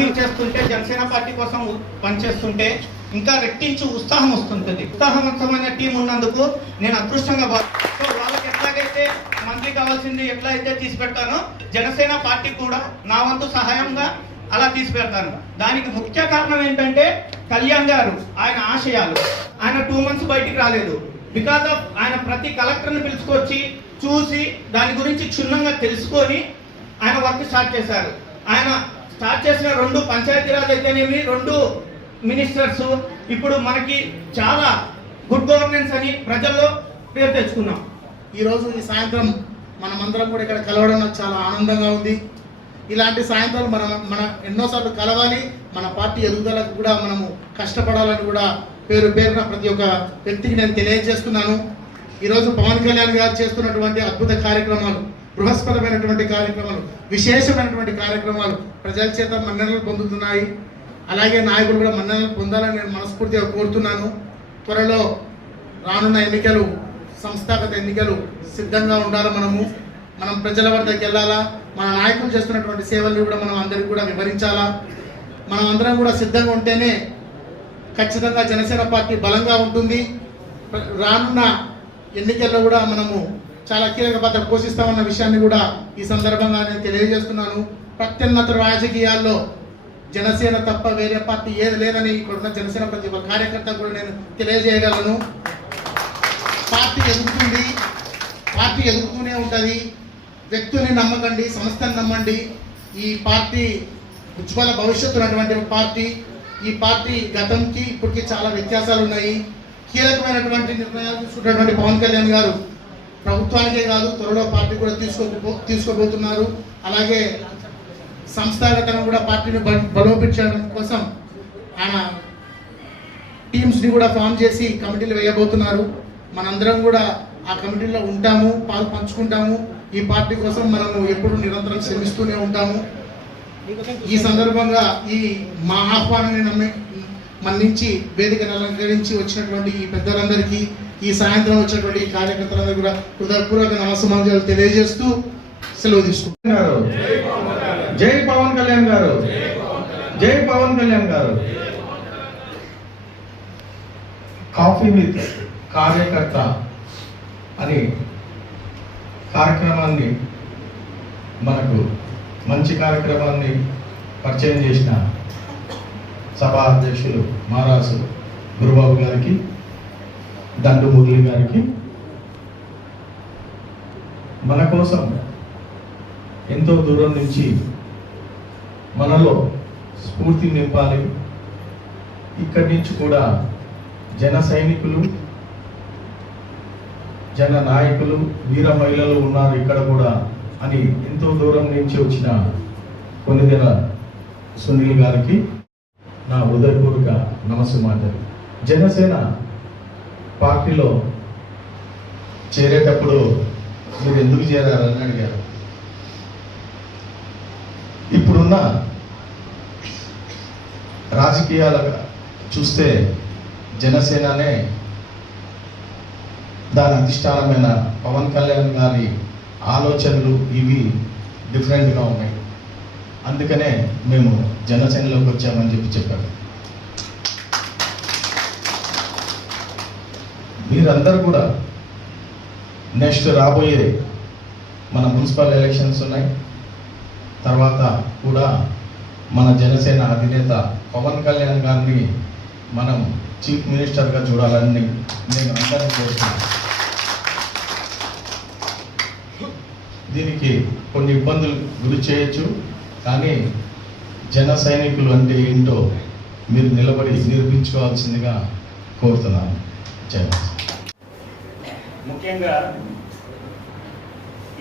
కోసం చేస్తుంటే జనసేన పార్టీ కోసం పనిచేస్తుంటే ఇంకా రెట్టించు ఉత్సాహం వస్తుంటుంది. ఉత్సాహవంతమైన టీం ఉన్నందుకు నేను అదృష్టంగా సో వాళ్ళకి ఎట్లాగైతే మంత్రి కావాల్సింది ఎట్లా అయితే తీసి పెడతానో జనసేన పార్టీ కూడా నా వంతు సహాయంగా అలా తీసి పెడతాను దానికి ముఖ్య కారణం ఏంటంటే కళ్యాణ్ గారు ఆయన ఆశయాలు. ఆయన టూ మంత్స్ బయటికి రాలేదు. బికాస్ ఆఫ్ ఆయన ప్రతి కలెక్టర్ని పిలుచుకొచ్చి చూసి దాని గురించి క్షుణ్ణంగా తెలుసుకొని ఆయన వర్క్ స్టార్ట్ చేశారు. ఆయన స్టార్ట్ చేసిన రెండు పంచాయతీరాజ్ అయితేనేమి రెండు మినిస్టర్స్. ఇప్పుడు మనకి చాలా గుడ్ గవర్నెన్స్ అని ప్రజల్లో పేరు తెచ్చుకున్నాం. ఈరోజు ఈ సాయంత్రం మనమందరం కూడా ఇక్కడ కలవడం నాకు చాలా ఆనందంగా ఉంది. ఇలాంటి సాయంత్రాలు మనం మన ఎన్నోసార్లు కలవాలి. మన పార్టీ ఎదుగుదలకు కూడా మనము కష్టపడాలని కూడా పేరు పేరున ప్రతి ఒక్క వ్యక్తికి నేను తెలియజేస్తున్నాను. ఈరోజు పవన్ కళ్యాణ్ గారు చేస్తున్నటువంటి అద్భుత కార్యక్రమాలు బృహస్పదమైనటువంటి కార్యక్రమాలు విశేషమైనటువంటి కార్యక్రమాలు ప్రజల చేత మన్ననలు పొందుతున్నాయి. అలాగే నాయకులు కూడా మన్ననలు పొందాలని నేను మనస్ఫూర్తిగా కోరుతున్నాను. త్వరలో రానున్న ఎన్నికలు సంస్థాగత ఎన్నికలు సిద్ధంగా ఉండాలి మనము. మనం ప్రజల వద్దకు వెళ్ళాలా? మన నాయకులు చేస్తున్నటువంటి సేవల్ని కూడా మనం అందరికీ కూడా వివరించాలా? మనం అందరం కూడా సిద్ధంగా ఉంటేనే ఖచ్చితంగా జనసేన పార్టీ బలంగా ఉంటుంది. రానున్న ఎన్నికల్లో కూడా మనము చాలా కీలక పాత్ర పోషిస్తామన్న విషయాన్ని కూడా ఈ సందర్భంగా నేను తెలియజేస్తున్నాను. ప్రత్యున్నత రాజకీయాల్లో జనసేన తప్ప వేరే పార్టీ ఏది లేదని ఇక్కడ ఉన్న జనసేన ప్రతి ఒక్క కార్యకర్త కూడా నేను తెలియజేయగలను. పార్టీ ఎదుగుతుంది. పార్టీ ఎదుగుతూనే ఉంటుంది. వ్యక్తుల్ని నమ్మకండి సంస్థని నమ్మండి. ఈ పార్టీ ఉజ్వల భవిష్యత్తు ఉన్నటువంటి ఒక పార్టీ. ఈ పార్టీ గతంకి ఇప్పటికి చాలా వ్యత్యాసాలు ఉన్నాయి కీలకమైనటువంటి నిర్ణయాలు తీసుకున్నటువంటి పవన్ కళ్యాణ్ గారు ప్రభుత్వానికే కాదు త్వరలో పార్టీ కూడా తీసుకో తీసుకోబోతున్నారు. అలాగే సంస్థాగతంగా కూడా పార్టీని బలోపించడం బలోపేర్చడం కోసం ఆయన టీమ్స్ని కూడా ఫామ్ చేసి కమిటీలు వేయబోతున్నారు. మనందరం కూడా ఆ కమిటీలో ఉంటాము పాలు పంచుకుంటాము. ఈ పార్టీ కోసం మనము ఎప్పుడు నిరంతరం శ్రమిస్తూనే ఉంటాము. ఈ సందర్భంగా ఈ మా ఆహ్వానాన్ని నమ్మి మన్నించి వేదికను అలంకరించి వచ్చినటువంటి ఈ పెద్దలందరికీ ఈ సాయంత్రం వచ్చినటువంటి ఈ కార్యకర్తలందరూ కూడా హృదయపూర్వక నమస్సమాజాలు తెలియజేస్తూ సెలవు తీసుకుంటున్నారు గారు. జై పవన్ కళ్యాణ్ గారు. జై పవన్ కళ్యాణ్ గారు. కాఫీ విత్ కార్యకర్త అని కార్యక్రమాన్ని మనకు మంచి కార్యక్రమాన్ని పరిచయం చేసిన సభా అధ్యక్షులు మహారాజు గురుబాబు గారికి దండు మురళి గారికి మన కోసం ఎంతో దూరం నుంచి మనలో స్ఫూర్తి నింపాలి. ఇక్కడి నుంచి కూడా జన సైనికులు జన నాయకులు వీర మహిళలు ఉన్నారు ఇక్కడ కూడా అని ఎంతో దూరం నుంచి వచ్చిన కొన్నిదిన సునీల్ గారికి నా హృదయపూర్వక నమస్సుమాటలు. జనసేన పార్టీలో చేరేటప్పుడు మీరు ఎందుకు చేరారని అడిగారు. ఇప్పుడున్న రాజకీయాల చూస్తే జనసేననే దాని అధిష్టానమైన పవన్ కళ్యాణ్ గారి ఆలోచనలు ఇవి డిఫరెంట్గా ఉన్నాయి. అందుకనే మేము జనసేనలోకి వచ్చామని చెప్పి చెప్పాడు మీరందరూ కూడా నెక్స్ట్ రాబోయే మన మున్సిపల్ ఎలక్షన్స్ ఉన్నాయి. తర్వాత కూడా మన జనసేన అధినేత పవన్ కళ్యాణ్ గారిని మనం చీఫ్ మినిస్టర్గా చూడాలని నేను అందరం కోరుతున్నాను. దీనికి కొన్ని ఇబ్బందులు గురి చేయొచ్చు కానీ జన సైనికులు అంటే ఏంటో మీరు నిలబడి నిరూపించుకోవాల్సిందిగా కోరుతున్నాను. జయ ముఖ్యంగా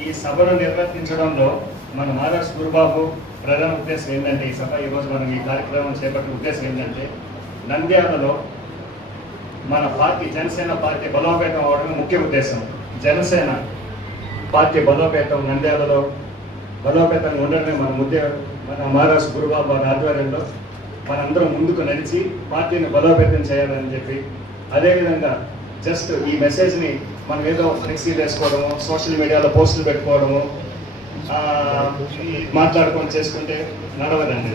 ఈ సభను నిర్వర్తించడంలో మన మహారాష్ట్ర గురుబాబు ప్రధాన ఉద్దేశం ఏంటంటే ఈ సభ ఈరోజు మనం ఈ కార్యక్రమం చేపట్టిన ఉద్దేశం ఏంటంటే నంద్యాలలో మన పార్టీ జనసేన పార్టీ బలోపేతం అవడమే ముఖ్య ఉద్దేశం. జనసేన పార్టీ బలోపేతం నంద్యాలలో బలోపేతం ఉండడమే మన ముద్దే మన మహారాజ్ గురుబాబు వారి ఆధ్వర్యంలో మనందరం ముందుకు నడిచి పార్టీని బలోపేతం చేయాలని చెప్పి అదేవిధంగా జస్ట్ ఈ మెసేజ్ని మనం ఏదో ఫ్లెక్సీలు వేసుకోవడము సోషల్ మీడియాలో పోస్టులు పెట్టుకోవడము మాట్లాడుకొని చేసుకుంటే నడవదండి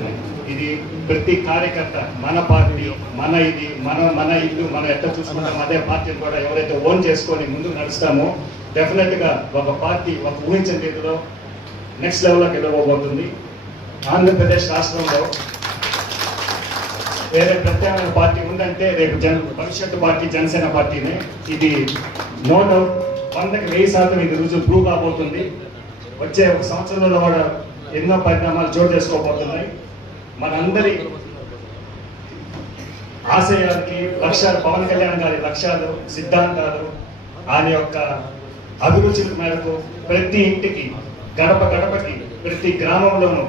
ఇది. ప్రతి కార్యకర్త మన పార్టీ మన ఇది మన మన ఇల్లు మనం ఎట్లా చూసుకుంటాం అదే పార్టీని కూడా ఎవరైతే ఓన్ చేసుకొని ముందుకు నడుస్తామో డెఫినెట్గా ఒక పార్టీ ఒక ఊహించిన రీతిలో నెక్స్ట్ లెవెల్లోకి వెళ్ళబోతుంది ఆంధ్రప్రదేశ్ రాష్ట్రంలో వేరే ప్రత్యామ్నాయ పార్టీ ఉందంటే రేపు జన భవిష్యత్తు పార్టీ జనసేన పార్టీనే ఇది నో డౌట్ వందకి వెయ్యి శాతం ఇది రుజువు ప్రూవ్ కాబోతుంది. వచ్చే ఒక సంవత్సరంలో కూడా ఎన్నో పరిణామాలు చోటు చేసుకోబోతున్నాయి. మనందరి ఆశయాలకి లక్ష్యాలు పవన్ కళ్యాణ్ గారి లక్ష్యాలు సిద్ధాంతాలు ఆయన యొక్క అభిరుచుల మేరకు ప్రతి ఇంటికి గడప గడపకి ప్రతి గ్రామంలోనూ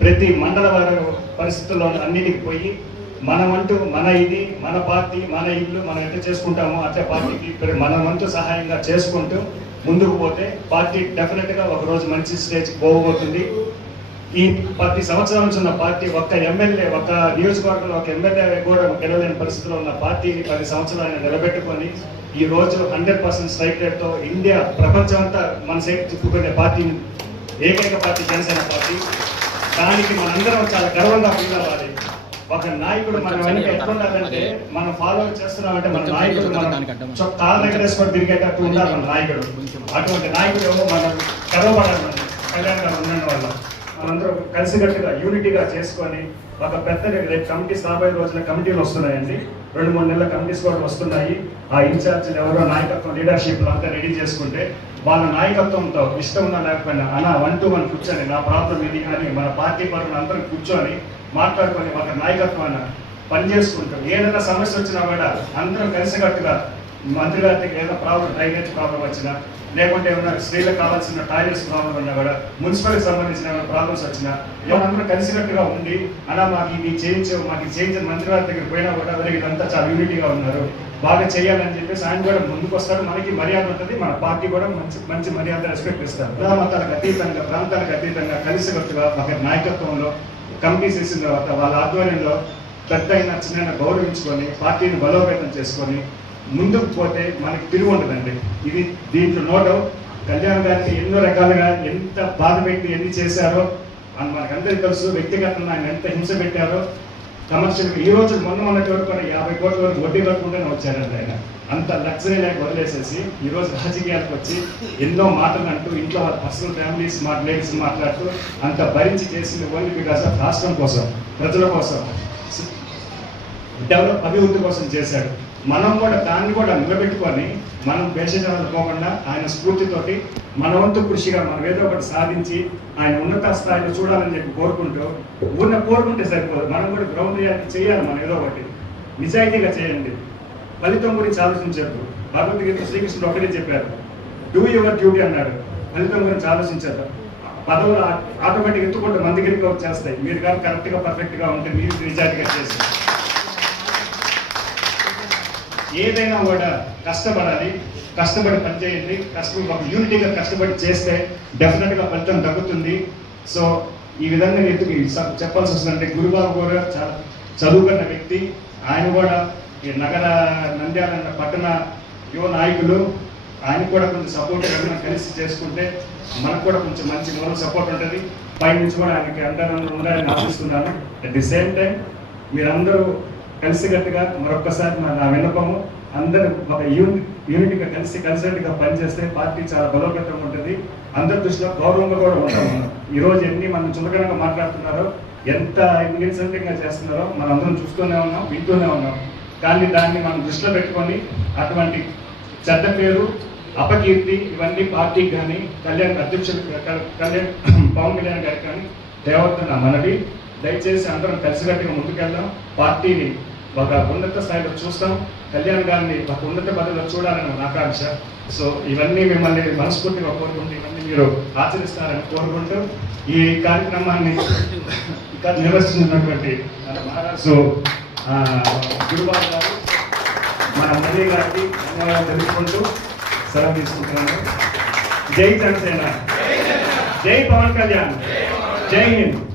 ప్రతి మండల వారి పరిస్థితుల్లోనూ అన్నిటికి పోయి మనమంటూ మన ఇది మన పార్టీ మన ఇల్లు మనం ఎంత చేసుకుంటామో అట్లా పార్టీకి ఇప్పుడు సహాయంగా చేసుకుంటూ ముందుకు పోతే పార్టీ డెఫినెట్గా ఒకరోజు ఒక రోజు మంచి స్టేజ్కి పోబోతుంది. ఈ పది సంవత్సరం నుంచి ఉన్న పార్టీ ఒక్క ఎమ్మెల్యే ఒక నియోజకవర్గంలో ఒక ఎమ్మెల్యే కూడా గెలవలేని పరిస్థితిలో ఉన్న పార్టీని పది సంవత్సరాలు ఆయన నిలబెట్టుకొని ఈ రోజు హండ్రెడ్ పర్సెంట్ స్ట్రైక్ రేట్తో ఇండియా ప్రపంచం అంతా మన సైడ్ తిప్పుకునే పార్టీ ఏకైక పార్టీ జనసేన పార్టీ. దానికి మనందరం చాలా గర్వంగా ఫీల్ అవ్వాలి. ఒక నాయకుడు మన వెనక ఎట్లుండాలంటే మనం ఫాలో చేస్తున్నామంటే మన నాయకుడు మనం కాళ్ళ దగ్గర వేసుకొని తిరిగేటట్టు ఉండాలి మన నాయకుడు. అటువంటి నాయకుడు ఏమో మనం గర్వపడాలి మనం కళ్యాణ్ గారు ఉండడం వల్ల మనందరం కలిసికట్టుగా యూనిటీగా చేసుకొని ఒక పెద్ద రేపు కమిటీస్ రాబోయే రోజున కమిటీలు వస్తున్నాయండి. రెండు మూడు నెలల కమిటీస్ కూడా వస్తున్నాయి. ఆ ఇన్ఛార్జీలు ఎవరో నాయకత్వం లీడర్షిప్ అంతా రెడీ చేసుకుంటే వాళ్ళ నాయకత్వంతో ఇష్టం ఉన్నా లేకపోయినా అన్న వన్ టు వన్ కూర్చొని నా ప్రాబ్లం ఇది అని మన పార్టీ పరులు అందరం కూర్చొని మాట్లాడుకొని ఒక నాయకత్వాన్ని పనిచేసుకుంటాం ఏదైనా సమస్య వచ్చినా కూడా అందరం కలిసికట్టుగా మంత్రి గారికి ఏదైనా ప్రాబ్లం డ్రైనేజ్ ప్రాబ్లం వచ్చినా లేకుంటే ఏమన్నా స్త్రీలకు కావాల్సిన టాయిలెట్స్ ప్రాబ్లం ఉన్నా కూడా మున్సిపల్కి సంబంధించిన ఏమైనా ప్రాబ్లమ్స్ వచ్చినా ఎవరందరూ కలిసినట్టుగా ఉండి అలా మాకు ఇది చేయించే మాకు చేయించిన మంత్రి వారి దగ్గర పోయినా కూడా వీరికి ఇదంతా చాలా యూనిటీగా ఉన్నారు. బాగా చేయాలని చెప్పేసి ఆయన కూడా ముందుకు వస్తారు. మనకి మర్యాద ఉంటుంది. మన పార్టీ కూడా మంచి మంచి మర్యాద రెస్పెక్ట్ ఇస్తారు. కుల మతాలకు అతీతంగా ప్రాంతాలకు అతీతంగా కలిసికట్టుగా ఒక నాయకత్వంలో కమిటీ చేసిన తర్వాత వాళ్ళ ఆధ్వర్యంలో పెద్ద అయినా చిన్న గౌరవించుకొని పార్టీని బలోపేతం చేసుకొని ముందుకు పోతే మనకి తిరిగి ఉండదండి ఇది దీంట్లో నోటం కళ్యాణ్ గారికి ఎన్నో రకాలుగా ఎంత బాధ పెట్టి ఎన్ని చేశారో అని మనకందరికీ తెలుసు. వ్యక్తిగతంగా ఆయన ఎంత హింస పెట్టారో కమర్షియల్ ఈ రోజు మొన్న మొన్నటి వరకు కూడా యాభై కోట్ల వరకు వడ్డీ కట్టుకుంటూనే వచ్చారండి ఆయన. అంత లగ్జరీ లేక వదిలేసేసి ఈరోజు రాజకీయాలకు వచ్చి ఎన్నో మాటలు అంటూ ఇంట్లో వాళ్ళ పర్సనల్ ఫ్యామిలీస్ లేడీస్ మాట్లాడుతూ అంత భరించి చేసింది ఓన్లీ బికాస్ ఆఫ్ రాష్ట్రం కోసం ప్రజల కోసం డెవలప్ అభివృద్ధి కోసం చేశాడు. మనం కూడా దాన్ని కూడా నిలబెట్టుకొని మనం భేషజాలు పోకుండా ఆయన స్ఫూర్తితోటి మన వంతు కృషిగా మనం ఏదో ఒకటి సాధించి ఆయన ఉన్నత స్థాయిలో చూడాలని చెప్పి కోరుకుంటూ ఊరిని కోరుకుంటే సరిపోదు. మనం కూడా గ్రౌండ్ రియాలిటీ చేయాలి మనం ఏదో ఒకటి. నిజాయితీగా చేయండి. ఫలితం గురించి ఆలోచించారు భగవద్గీత శ్రీకృష్ణుడు ఒకటే చెప్పారు. డూ యువర్ డ్యూటీ అన్నాడు. ఫలితం గురించి ఆలోచించారు పదవులు ఆటోమేటిక్ ఎత్తుకుంటే మన దగ్గరికి వచ్చేస్తాయి మీరు కానీ కరెక్ట్గా పర్ఫెక్ట్గా ఉంటే మీరు నిజాయితీగా చేస్తారు. ఏదైనా కూడా కష్టపడాలి కష్టపడి పనిచేయండి కష్టపడి ఒక యూనిటీగా కష్టపడి చేస్తే డెఫినెట్గా ఫలితం తగ్గుతుంది సో ఈ విధంగా నేను చెప్పాల్సి వస్తుందంటే గురుబాబు కూడా చాలా చదువుకున్న వ్యక్తి. ఆయన కూడా ఈ నగర నంద్యాల పట్టణ యువ నాయకులు. ఆయన కూడా కొంచెం సపోర్ట్ కలిసి చేసుకుంటే మనకు కూడా కొంచెం మంచి మోరల్ సపోర్ట్ ఉంటుంది. పై నుంచి కూడా ఆయనకి అందరూ ఉండాలని ఆశిస్తున్నాను. అట్ ది సేమ్ టైం మీరందరూ కలిసికట్టుగా మరొక్కసారి నా నా విన్నపము అందరూ ఒక యూనిట్ యూనిట్గా కలిసి కలిసికట్టుగా పనిచేస్తే పార్టీ చాలా బలోపేతం ఉంటుంది. అందరి దృష్టిలో గౌరవంగా కూడా ఉంటాం ఈ రోజు ఎన్ని మనం చులకనంగా మాట్లాడుతున్నారో ఎంత ఇన్సెంటివ్గా చేస్తున్నారో మనం అందరం చూస్తూనే ఉన్నాం వింటూనే ఉన్నాం. కానీ దాన్ని మనం దృష్టిలో పెట్టుకొని అటువంటి చెడ్డ పేరు అపకీర్తి ఇవన్నీ పార్టీకి కానీ కళ్యాణ్ అధ్యక్షులు కళ్యాణ్ పవన్ కళ్యాణ్ గారికి కానీ దేవతన మనవి. దయచేసి అందరం కలిసికట్టుగా ముందుకెళ్దాం. పార్టీని ఒక ఉన్నత స్థాయిలో చూస్తాం. కళ్యాణ్ గారిని ఒక ఉన్నత పదవిలో చూడాలని మన ఆకాంక్ష. సో ఇవన్నీ మిమ్మల్ని మనస్ఫూర్తిగా కోరుకుంటూ ఇవన్నీ మీరు ఆచరిస్తారని కోరుకుంటూ ఈ కార్యక్రమాన్ని ఇంకా నిర్వహిస్తున్నటువంటి మహారాజు గురుబాబు గారు మన మనీ గారికి ధన్యవాదాలు తెలుసుకుంటూ సెలవు తీసుకుంటున్నాను. జై జనసేన. జై పవన్ కళ్యాణ్. జై హింద్.